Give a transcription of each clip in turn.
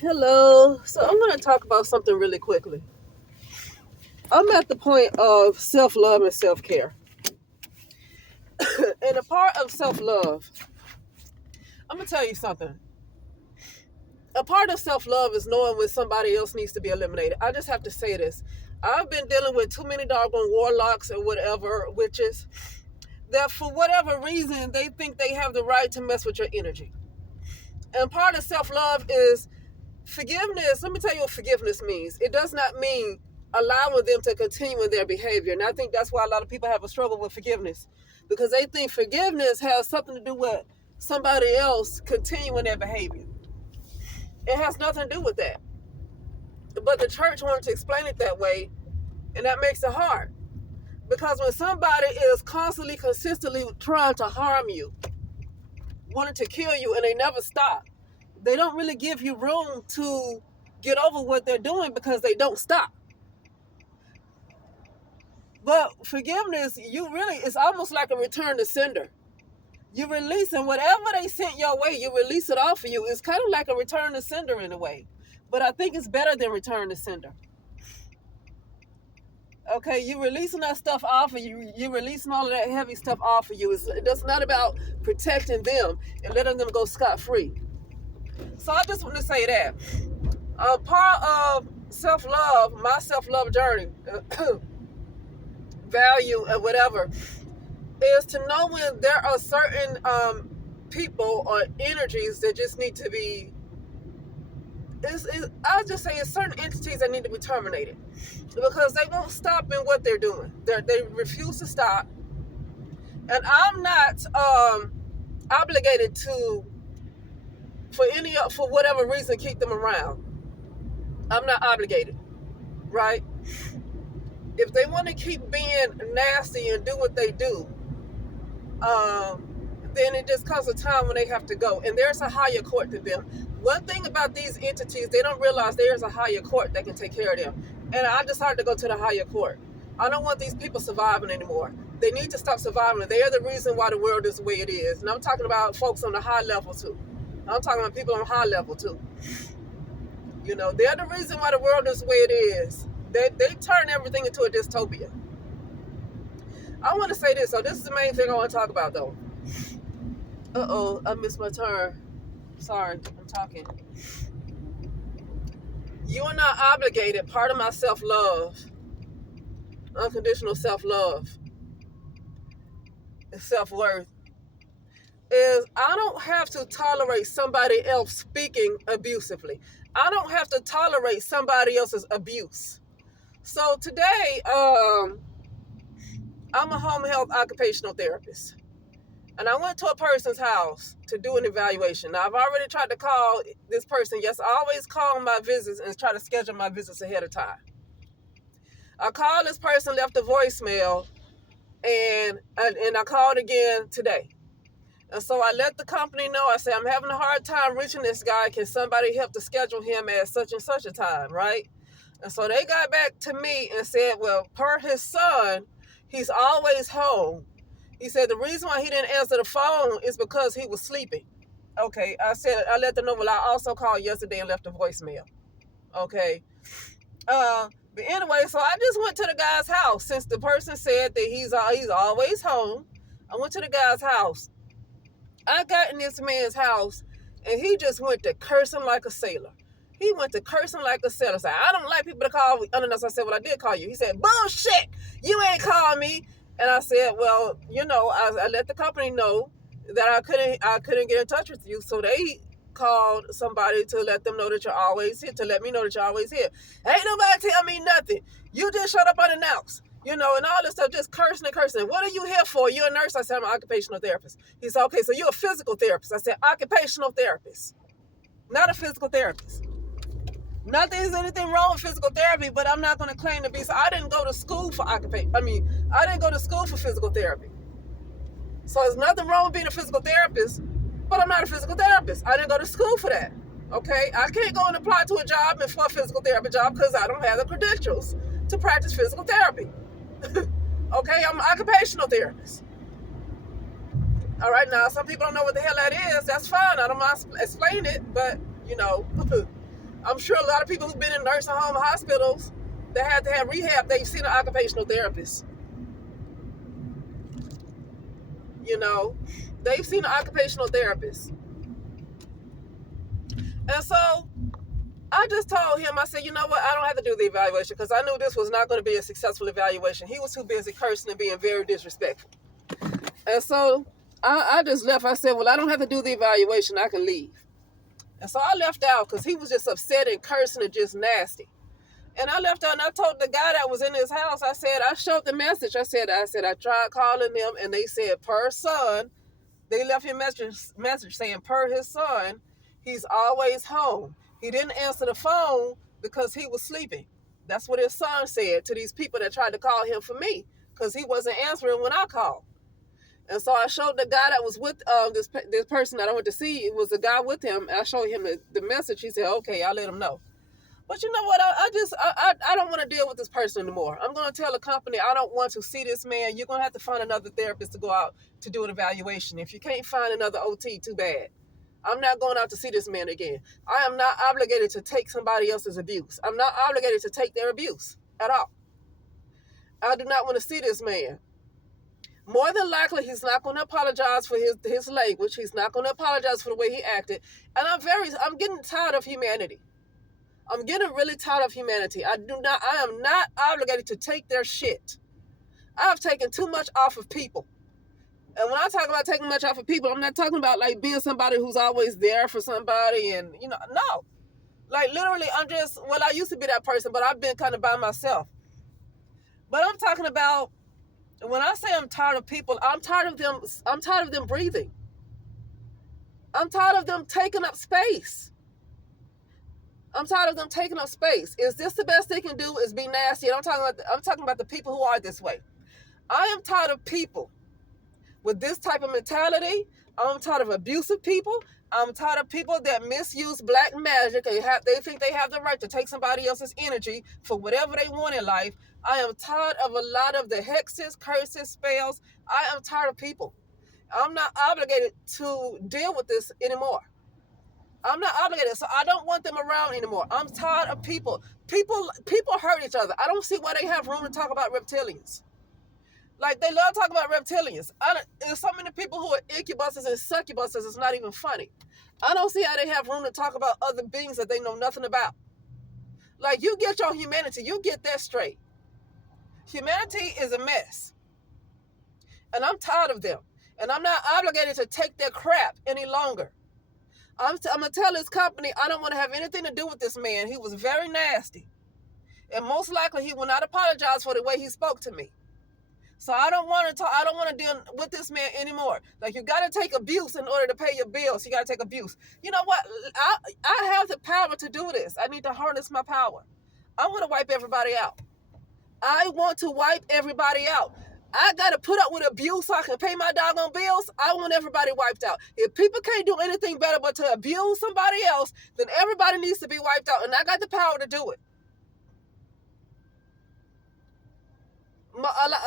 Hello. So I'm going to talk about something really quickly. I'm at the point of self-love and self-care. And a part of self-love, I'm going to tell you something. A part of self-love is knowing when somebody else needs to be eliminated. I just have to say this. I've been dealing with too many doggone warlocks and whatever witches that for whatever reason they think they have the right to mess with your energy. And part of self-love is forgiveness. Let me tell you what forgiveness means. It does not mean allowing them to continue in their behavior. And I think that's why a lot of people have a struggle with forgiveness, because they think forgiveness has something to do with somebody else continuing their behavior. It has nothing to do with that. But the church wanted to explain it that way, and that makes it hard. Because when somebody is constantly, consistently trying to harm you, wanting to kill you, and they never stop, they don't really give you room to get over what they're doing because they don't stop. But forgiveness, it's almost like a return to sender. You're releasing whatever they sent your way, you release it off of you. It's kind of like a return to sender in a way. But I think it's better than return to sender. Okay, you're releasing that stuff off of you. You're releasing all of that heavy stuff off of you. It's not about protecting them and letting them go scot-free. So I just want to say that. Part of self-love, my self-love journey, value and whatever, is to know when there are certain people or energies that just need to be, I'll just say it's certain entities that need to be terminated because they won't stop in what they're doing. They refuse to stop. And I'm not obligated to, for whatever reason, keep them around. I'm not obligated, right? If they want to keep being nasty and do what they do, then it just comes a time when they have to go. And there's a higher court to them. One thing about these entities, they don't realize there's a higher court that can take care of them. And I decided to go to the higher court. I don't want these people surviving anymore. They need to stop surviving. They are the reason why the world is the way it is. And I'm talking about folks on the high level too. I'm talking about people on high level too. You know, they're the reason why the world is the way it is. They turn everything into a dystopia. I want to say this. So this is the main thing I want to talk about though. Uh-oh, I missed my turn. Sorry, I'm talking. You are not obligated. Part of my self-love, unconditional self-love, and self-worth, is I don't have to tolerate somebody else speaking abusively. I don't have to tolerate somebody else's abuse. So today, I'm a home health occupational therapist. And I went to a person's house to do an evaluation. Now, I've already tried to call this person. Yes, I always call my visits and try to schedule my visits ahead of time. I called this person, left a voicemail, and I called again today. And so I let the company know. I said, I'm having a hard time reaching this guy. Can somebody help to schedule him at such and such a time, right? And so they got back to me and said, well, per his son, he's always home. He said the reason why he didn't answer the phone is because he was sleeping. Okay, I let them know. Well, I also called yesterday and left a voicemail. Okay. But anyway, so I just went to the guy's house since the person said that he's always home. I went to the guy's house. I got in this man's house and he just went to cursing like a sailor. He went to cursing like a sailor. Said, I don't like people to call me. Unless I said, well, I did call you. He said, bullshit. You ain't called me. And I said, well, you know, I let the company know that I couldn't get in touch with you. So they called somebody to let them know that you're always here, to let me know that you're always here. Ain't nobody tell me nothing. You just shut up unannounced, you know, and all this stuff, just cursing and cursing. What are you here for? You're a nurse? I said, I'm an occupational therapist. He said, okay, so you're a physical therapist. I said, occupational therapist, not a physical therapist. Not that there's anything wrong with physical therapy, but I'm not going to claim to be. So I didn't go to school for I didn't go to school for physical therapy. So there's nothing wrong with being a physical therapist, but I'm not a physical therapist. I didn't go to school for that. Okay? I can't go and apply to a job and for a physical therapy job because I don't have the credentials to practice physical therapy. Okay? I'm an occupational therapist. All right, now some people don't know what the hell that is. That's fine. I don't mind explaining it, but, you know, I'm sure a lot of people who've been in nursing home hospitals that had to have rehab, they've seen an occupational therapist. You know, they've seen an occupational therapist. And so I just told him, I said, you know what, I don't have to do the evaluation because I knew this was not going to be a successful evaluation. He was too busy cursing and being very disrespectful. And so I just left. I said, well, I don't have to do the evaluation. I can leave. And so I left out because he was just upset and cursing and just nasty. And I left out and I told the guy that was in his house, I said, I showed the message. I said, I tried calling them and they said, per son, they left him message saying, per his son, he's always home. He didn't answer the phone because he was sleeping. That's what his son said to these people that tried to call him for me because he wasn't answering when I called. And so I showed the guy that was with this person that I went to see. It was a guy with him. I showed him the message. He said, okay, I'll let him know. But you know what? I don't want to deal with this person anymore. I'm going to tell the company I don't want to see this man. You're going to have to find another therapist to go out to do an evaluation. If you can't find another OT, too bad. I'm not going out to see this man again. I am not obligated to take somebody else's abuse. I'm not obligated to take their abuse at all. I do not want to see this man. More than likely, he's not going to apologize for his language. He's not going to apologize for the way he acted. And I'm getting tired of humanity. I'm getting really tired of humanity. I am not obligated to take their shit. I've taken too much off of people. And when I talk about taking much off of people, I'm not talking about like being somebody who's always there for somebody and, no. Like literally, I used to be that person, but I've been kind of by myself. But I'm talking about, when I say I'm tired of people, I'm tired of them breathing. I'm tired of them taking up space. I'm tired of them taking up space. Is this the best they can do? Is be nasty? And I'm talking about the people who are this way. I am tired of people with this type of mentality. I'm tired of abusive people. I'm tired of people that misuse black magic. They think they have the right to take somebody else's energy for whatever they want in life. I am tired of a lot of the hexes, curses, spells. I am tired of people. I'm not obligated to deal with this anymore. I'm not obligated, so I don't want them around anymore. I'm tired of people. People hurt each other. I don't see why they have room to talk about reptilians. Like, they love talking about reptilians. There's so many people who are incubuses and succubuses, it's not even funny. I don't see how they have room to talk about other beings that they know nothing about. Like, you get your humanity, you get that straight. Humanity is a mess. And I'm tired of them. And I'm not obligated to take their crap any longer. I'm going to tell this company I don't want to have anything to do with this man. He was very nasty. And most likely he will not apologize for the way he spoke to me. So I don't want to talk. I don't want to deal with this man anymore. Like, you got to take abuse in order to pay your bills. You got to take abuse. You know what? I have the power to do this. I need to harness my power. I want to wipe everybody out. I want to wipe everybody out. I got to put up with abuse so I can pay my doggone bills. I want everybody wiped out. If people can't do anything better but to abuse somebody else, then everybody needs to be wiped out. And I got the power to do it.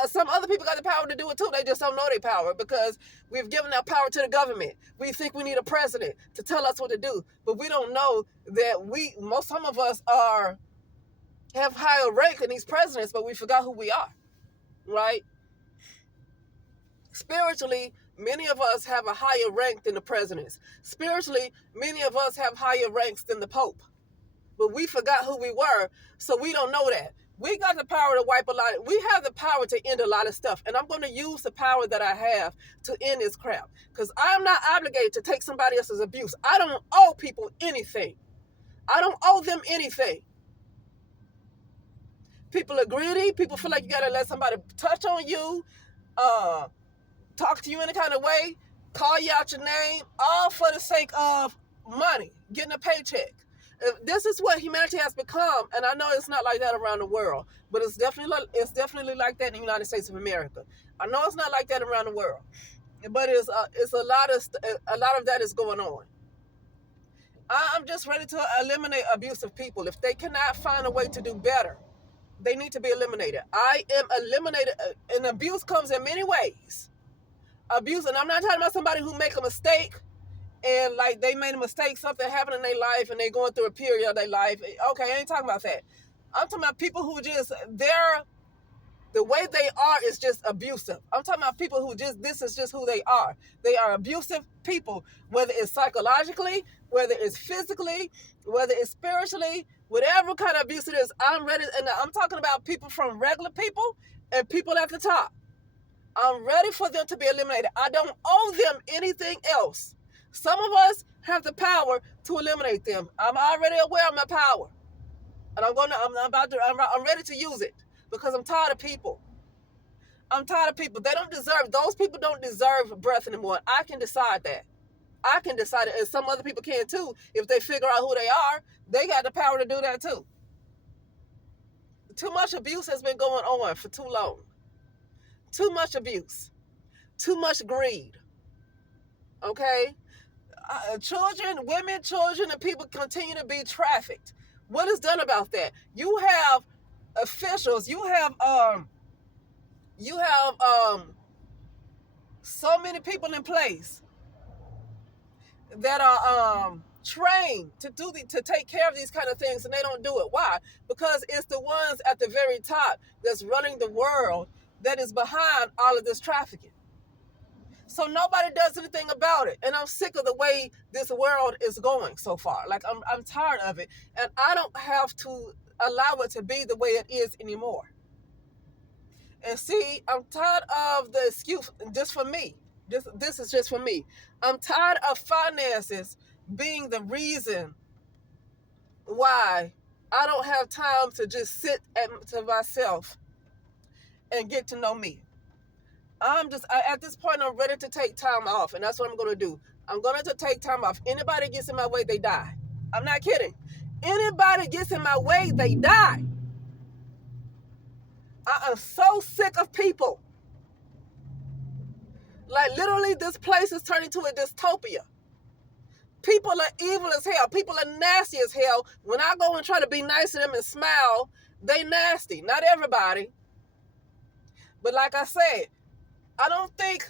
Some other people got the power to do it too. They just don't know their power because we've given that power to the government. We think we need a president to tell us what to do, but we don't know that some of us have higher rank than these presidents, but we forgot who we are, right? Spiritually, many of us have a higher rank than the presidents. Spiritually, many of us have higher ranks than the Pope, but we forgot who we were, so we don't know that. We got the power to wipe a lot. We have the power to end a lot of stuff. And I'm going to use the power that I have to end this crap. Because I'm not obligated to take somebody else's abuse. I don't owe people anything. I don't owe them anything. People are greedy. People feel like you got to let somebody touch on you, talk to you any kind of way, call you out your name, all for the sake of money, getting a paycheck. This is what humanity has become, and I know it's not like that around the world, but it's definitely like that in the United States of America. I know it's not like that around the world, but it's a lot of that is going on. I'm just ready to eliminate abusive people. If they cannot find a way to do better, they need to be eliminated. I am eliminated, and abuse comes in many ways. Abuse, and I'm not talking about somebody who make a mistake and like they made a mistake, something happened in their life, and they're going through a period of their life. Okay, I ain't talking about that. I'm talking about people who just the way they are is just abusive. I'm talking about people who just, this is just who they are. They are abusive people, whether it's psychologically, whether it's physically, whether it's spiritually, whatever kind of abuse it is. I'm ready, and I'm talking about people from regular people and people at the top. I'm ready for them to be eliminated. I don't owe them anything else. Some of us have the power to eliminate them. I'm already aware of my power, and I'm ready to use it because I'm tired of people. I'm tired of people. Those people don't deserve breath anymore. I can decide that. I can decide it, and some other people can too. If they figure out who they are, they got the power to do that too. Too much abuse has been going on for too long. Too much abuse. Too much greed. Okay? Children, women, children, and people continue to be trafficked. What is done about that? You have officials, you have so many people in place that are trained to take care of these kind of things, and they don't do it. Why? Because it's the ones at the very top that's running the world that is behind all of this trafficking. So nobody does anything about it, and I'm sick of the way this world is going so far. Like I'm tired of it, and I don't have to allow it to be the way it is anymore. And see, I'm tired of the excuse. Just for me, this is just for me. I'm tired of finances being the reason why I don't have time to just sit to myself and get to know me. At this point, I'm ready to take time off, and that's what I'm going to do. I'm going to take time off. Anybody gets in my way, they die. I'm not kidding. Anybody gets in my way, they die. I am so sick of people. Like, literally, this place is turning to a dystopia. People are evil as hell. People are nasty as hell. When I go and try to be nice to them and smile, they nasty. Not everybody. But like I said, I don't think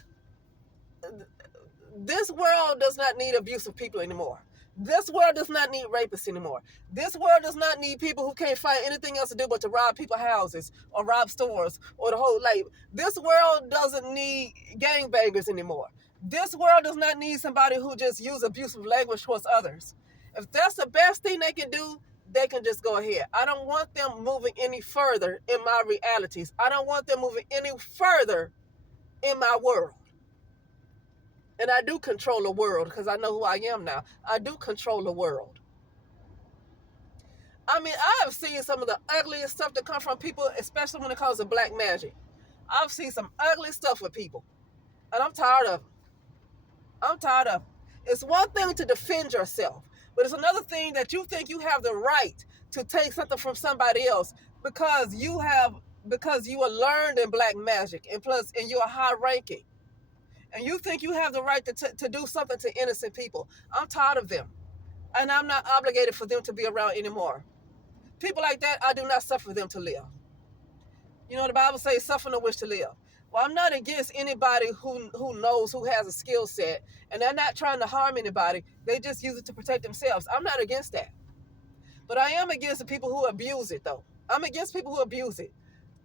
this world does not need abusive people anymore. This world does not need rapists anymore. This world does not need people who can't find anything else to do but to rob people's houses or rob stores or the whole, like, this world doesn't need gangbangers anymore. This world does not need somebody who just use abusive language towards others. If that's the best thing they can do, they can just go ahead. I don't want them moving any further in my realities. I don't want them moving any further in my world. And I do control the world because I know who I am now. I do control the world. I mean, I have seen some of the ugliest stuff that come from people, especially when it comes to black magic. I've seen some ugly stuff with people, and I'm tired of it. I'm tired of it. It's one thing to defend yourself, but it's another thing that you think you have the right to take something from somebody else because you are learned in black magic, and you're high ranking. And you think you have the right to do something to innocent people. I'm tired of them. And I'm not obligated for them to be around anymore. People like that, I do not suffer them to live. You know, the Bible says, suffer no wish to live. Well, I'm not against anybody who knows, who has a skill set, and they're not trying to harm anybody. They just use it to protect themselves. I'm not against that. But I am against the people who abuse it, though. I'm against people who abuse it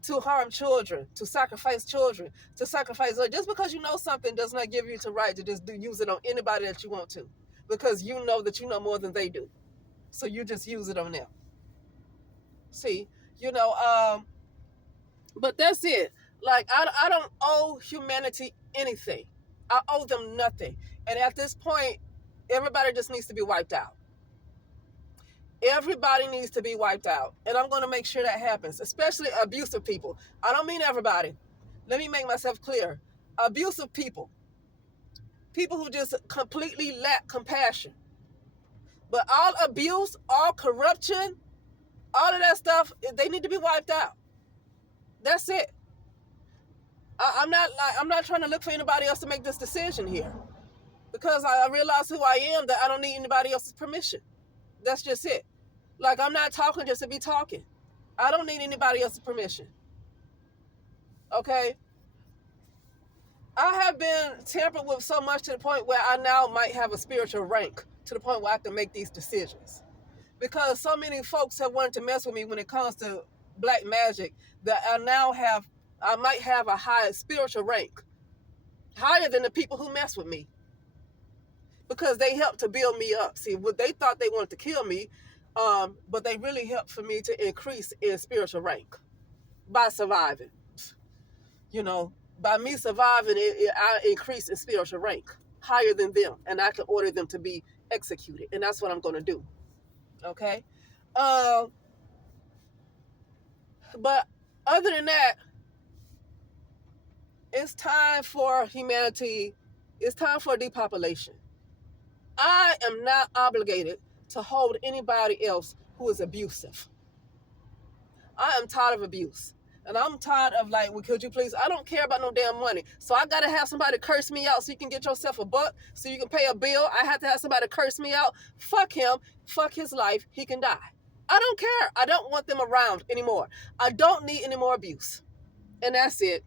to harm children, to sacrifice children, to sacrifice. Just because you know something does not give you the right to just use it on anybody that you want to, because you know that you know more than they do. So you just use it on them. See, but that's it. Like, I don't owe humanity anything. I owe them nothing. And at this point, everybody just needs to be wiped out. Everybody needs to be wiped out. And I'm going to make sure that happens, especially abusive people. I don't mean everybody. Let me make myself clear. Abusive people. People who just completely lack compassion. But all abuse, all corruption, all of that stuff, they need to be wiped out. That's it. I'm not trying to look for anybody else to make this decision here. Because I realize who I am, that I don't need anybody else's permission. That's just it. Like, I'm not talking just to be talking. I don't need anybody else's permission. Okay? I have been tampered with so much to the point where I now might have a spiritual rank to the point where I can make these decisions. Because so many folks have wanted to mess with me when it comes to black magic that I might have a high spiritual rank, higher than the people who mess with me, because they helped to build me up. See, what they thought they wanted to kill me, but they really helped for me to increase in spiritual rank by surviving. You know, by me surviving, I increase in spiritual rank higher than them, and I can order them to be executed, and that's what I'm going to do. Okay, uh, but other than that, it's time for humanity. It's time for depopulation. I am not obligated to hold anybody else who is abusive. I am tired of abuse. And I'm tired of like, well, could you please? I don't care about no damn money. So I got to have somebody curse me out so you can get yourself a buck, so you can pay a bill. I have to have somebody curse me out. Fuck him. Fuck his life. He can die. I don't care. I don't want them around anymore. I don't need any more abuse. And that's it.